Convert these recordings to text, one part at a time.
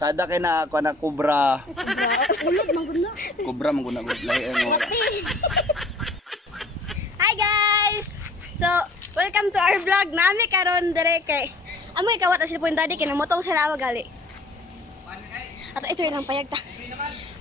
Sada kay na ako na kubra. Ulod mangguna. Kubra mangguna gud lahi ang ora. Hi guys. So, welcome to our vlog. Nami karon dire kay amoy kawat sila po yung daddy kay namotong sila gali. Ato ito yung payag ta.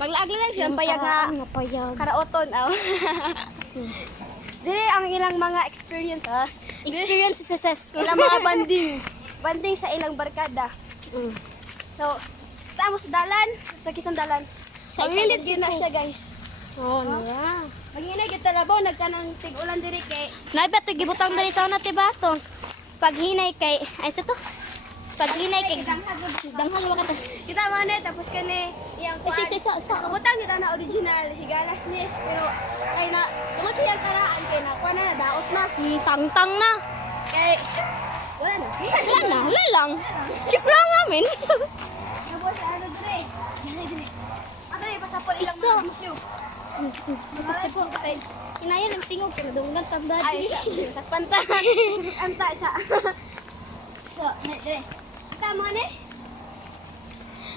Maglaagi lang silang payag nga karaoton aw. Dire ang ilang mga experience ha. Experiences ilang mga banding sa ilang barkada. So, tamo sa dalan, sa kitang dalan. Paglilit din na siya, guys. Oh, nara. Maghinay kita labaw nagkanang tig-ulan diri kay. Naibet to gibutang diri sa una tibaton. Paghinay kay ay sa to. Paghinay kay danghag wa ka. Kita man tapos kani iyang kuan. Sa. Kabutang kita na original higalas ni pero kay na tungod siyang karaan kay na kuan na daot na. Tangtang na. Kay wala na. Wala lang. Chip lang namin. Nabot sa ano dire. Dire. Ato pasapor ilang Isa. mga musyo. Kasi po kay inayan ang tingog pero dungan tanda Ay, di. sa pantahan. Anta sa. So, dire. Ata mo ni?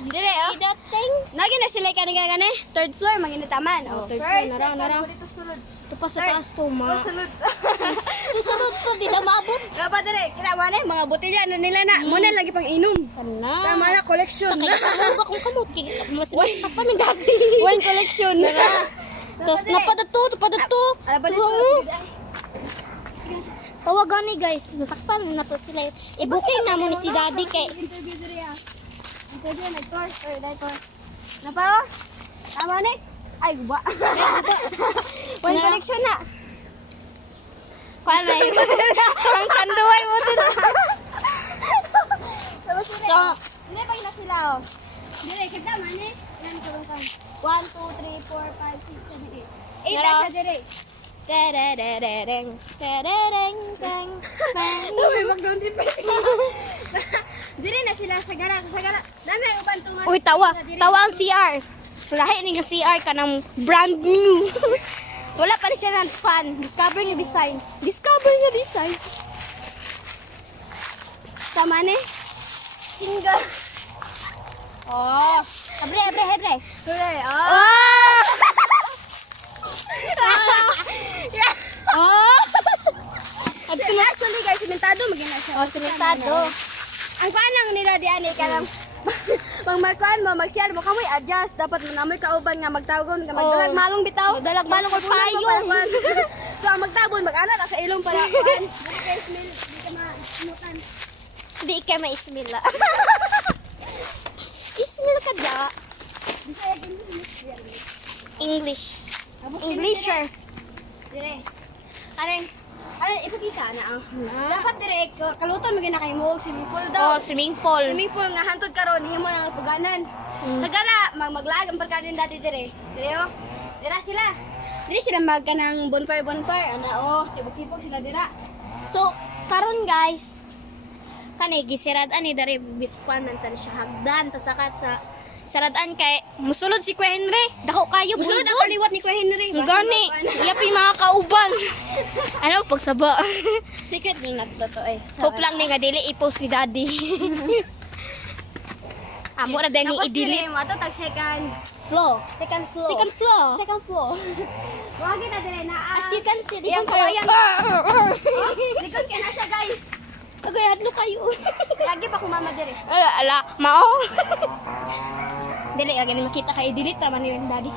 Dire oh. Ida things. Nagi na sila kanang gani. Third floor manginitaman. Oh, third first, floor, nara. second, dito sulod. Tupa sa taas to ma. Sulod. Tu sunod to di na maabot. Dapat dire, kita mo ni mga botelya na nila na. Muna lagi pang inom. Kana. Tama na collection. Sakay ko ba kung kamot mas pa min dati. One collection na. Tapos napadato. Ala ba dito? Tawagan ni guys, nasakpan na to sila. I-booking na mo ni si daddy kay. Interview dire ah. Interview nag-tour or dito. Napa? Tama ni? Ay, guba. One collection na. Paano yun? Ang tanduay mo dito. Tapos So, dire pa na sila oh. Dire kita man ni. Yan ko kan. 1 2 3 4 5 6 7 8. 8 Nara. sa dire. terereng, terereng, teng, teng. May background effect. Dire na sila sa gara. Dami ang ubantungan. Uy, tawa ang CR. Lahi ni nga CR ka ng brand new. Wala pa rin siya ng fan. Discover nga design. Tama ni. Tingga. Oh, hebre. Dire. Oh! Oh! Actually guys, simentado magina siya. Oh, simentado. Ang panang nila di ani kanang magkuan mo, mag-share mo kamoy adjust dapat mo namoy kauban nga magtagon ka magdalag malong bitaw. Magdalag malong or payong. So ang magtabon mag-ana sa ilong pala. Dili kay smell, di ka mainutan. Di ka ma-ismil la. Ismil ka da. Bisaya gini. English. Englisher. Dire. Ano ipakita na ang dapat dire kaluton mo gina kay mo swimming pool daw. Oh, swimming pool. Swimming pool nga hantod karon himo nang puganan. Nagara maglag ang barkada dati dire. Dire oh. Dira sila. Dire sila magkanang bonfire ana oh, tibok-tibok sila dira. So, karon guys, kani gisirad ani dari bitkuan man tan siya hagdan ta sakat sa saradan kay musulod si Kuya Henry. Dako kayo Musulod ang kaliwat ni Kuya Henry. Gani, iya pi mga kauban. Ano pagsaba? Secret ni nagtoto eh. Hope lang ni nga dili i-post ni daddy. Amo na din i-delete mo ato tag second floor. second floor. Second floor. Second floor. Wagi na dire na. As you can see, di Ayan ba po, kayo? ayan. Likod kay na siya guys. Agay hadlo kayo. Lagi pa kumama dire. Ala, mao. Dili lagi ni makita kay i-delete naman ni daddy.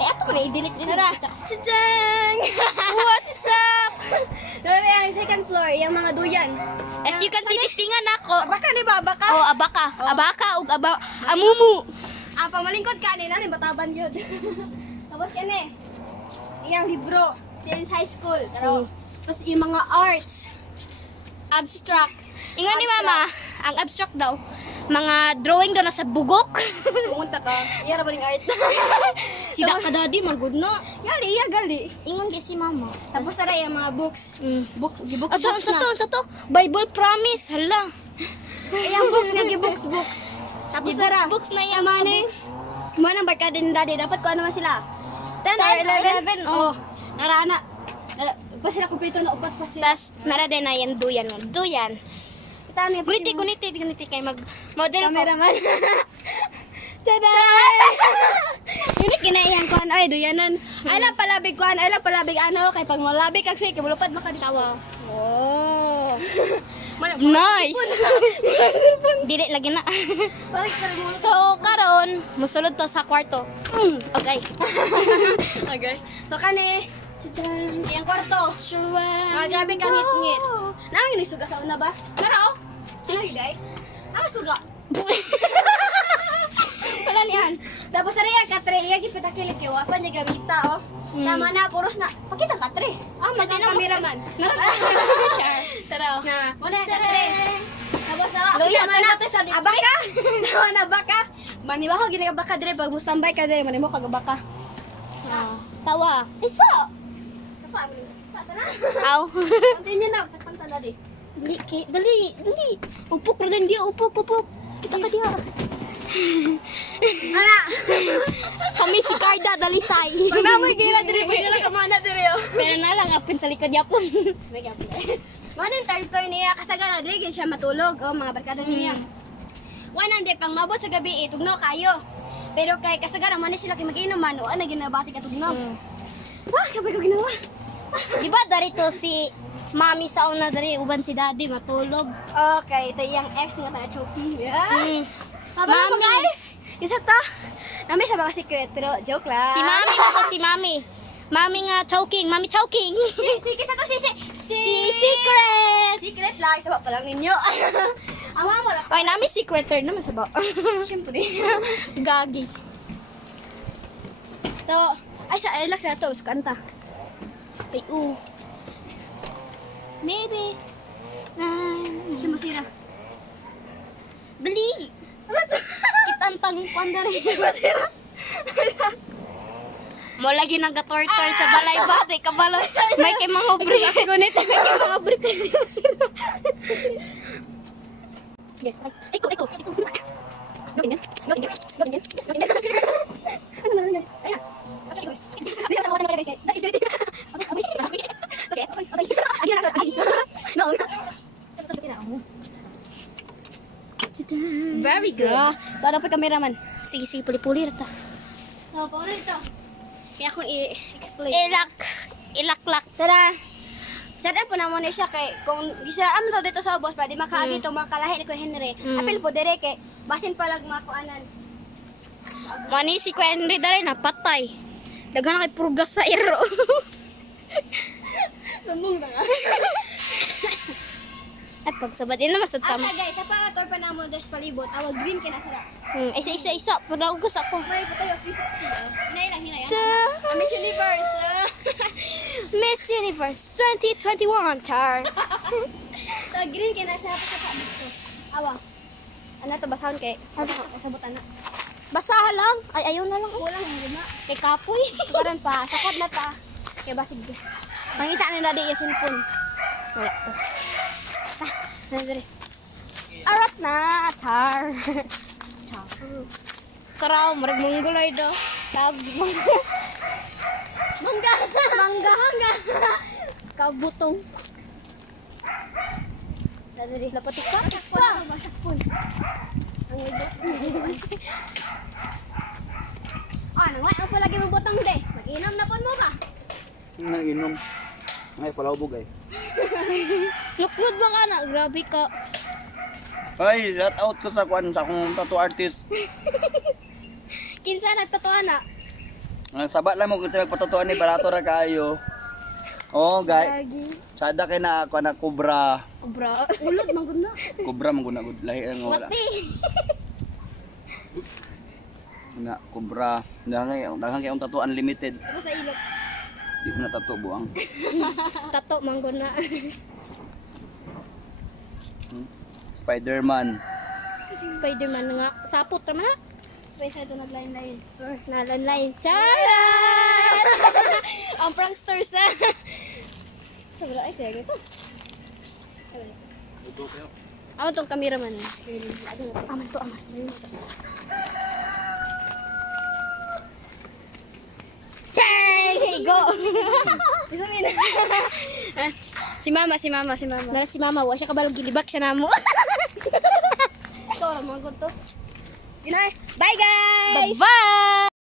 Ay ato man i-delete din. Tara. Tadang! What's up? Dere ang second floor, yung mga duyan. As you can see, listingan ako. Abaka ni ba? Abaka? Oh, abaka ug amumu. Ang pamalingkod ka ni nani bataban yun. Tapos yan eh. Iyang libro. Since high school. Pero, tapos yung mga arts. Abstract. Ingon ni mama, ang abstract daw. Mga drawing daw na sa bugok. Sumunta ka. Iya ra ba ning art? Sida ka daddy, magud na. Gali, iya gali. Ingon kay si mama. Tapos tara yung mga books. Books Sa to. Bible promise. Hala. Iyang books nga books. Tapos tara. Books na yan. Mo nang barkada ni daddy, dapat ko ano man sila. 10 or 11. Oh. Narana. Pa sila kumpleto na upat pa sila. Tas nara din na yan duyan. Duyan. Pakita niya. Guniti kay mag model ko. Cameraman. Tada! Yun kinaiyang kuan ay duyanan. Ay lang palabig kuan, ay lang palabig ano kay pag malabig kag sige mulupad makaditawa. Oh. Nice. Dili lagi na. Balik ka rin mo. So karon musulod to sa kwarto. Okay. Okay. So kani iyang kwarto. Ah, grabe kang ngit-ngit. Nang ni suga sa una ba? Pero sige day. Ah, suga. Wala niyan. Tapos sa real katre, iya gid pitakilit kay wapa niya gamita oh. Tama na puros na. Pakita katre. Ah, maging cameraman. Tara. Muna katre. Tapos Luya na tayo sa abaka. Tawa na baka. Maniba ko gini ka baka dire pag mustambay ka dire manimo ka baka. Tawa. Isa. Sa na. Aw. Continue na sa pantala di. Dali. Upok ra din dia, upok. Kita ka dia. Hala. Kami si Carda dalisay. Pag namoy gila dire, pwede na kamana dire oh. Pero na lang apin sa likod yapon. Manin time niya kasagana dire gid siya matulog oh mga barkada niya. Wala hindi pang mabot sa gabi tugnaw kayo. Pero kay kasagana man sila kay mag-inuman o ana ginabati ka tugnaw. Ah, kabay ko ginawa. Di ba darito si Mami sa una dari uban si Daddy matulog. Okay, ito yung ex nga tayo choking. Yeah. Mami Mami. guys. Isa to. Nami sa mga secret pero joke lang. Si Mami na to si Mami. Mami nga choking, Mami choking. Sige sa to si Secret. Secret lang sa pa lang ninyo. Ang mama ra. Ay, Nami secreter naman sa ba. Syempre. Gagi. To, ay sa relax na to, sa kanta. Ay, Maybe. Siya masira. Dali. Kitantang pandari. Mo lagi nang gatortoy sa balay ba? Di kabalo. May kay mga obre. May kay mga obre. Iko. Gawin yan. Ano man. Ayan. Bisa sa mga guys. No. Very good. Tara pa cameraman. Sige, puli-puli rata. Oh, paano ito? Kaya akong i-explain. Ilaklak. Tara. Sada po na muna siya kay kung isa am to dito sa boss pa di makaagi to makalahi ko Henry. Apil po dire kay basin palag makuanan. Mani si Kuya Henry dare napatay. Dagan na kay purgas sa iro. Sumbong na nga. At pagsabat naman sa tama. Ata guys, sa pangator pa na mo des palibot, awag green kay na sara. Isa. Padagos ako. May patayo 360. Hinay lang hinay. Ta- Miss Universe. Miss Universe 2021, char. So green kay na sara pa sa dito. Awa. Ano to basahon kay sabutan na. Basahan lang. Ay, ayaw na lang. Kulang ang guma. Kay kapoy. Karon pa, sakot na ta. Kay basig. Mangita na dadi yung cellphone. Wala to. Nandere. Arat na, char. Karaw, marag mongoloy do. Tag mangga. Kabutong. Nandere. Lapatik ka? Sakpon. Ang ito. Nangway ang palagi mong butang de. Mag-inom na pon mo ba? Inom. Ay, palawbog ay. Luklod ba ka na? Grabe ka. Ay, shout out ko sa akong tattoo artist. Kinsa nagtatuan na? Ang saba lang mo kung sa magpatutuan ni barato ra kaayo. Oh, guys. Sada kay na ako na kubra. Bro. Ulod manggod na. Kubra man guna gud lahi ang wala. Wati. Na kubra. Daghang kay ang tattoo unlimited. Ako sa ilot. Di ko na tattoo buang. Tato manggo na. Spider-Man. Spider-Man nga. Sapot ra man na. Pwesa ito naglain-lain. Nalanlain. Charat! Ang pranksters na. Sabala ay kaya ito. Aman tong cameraman. Aman to. Okay, go. Si mama. Dahil si mama, wa siya kabalog gilibak siya namo. Mangkot to. Ginay. Bye guys. Bye.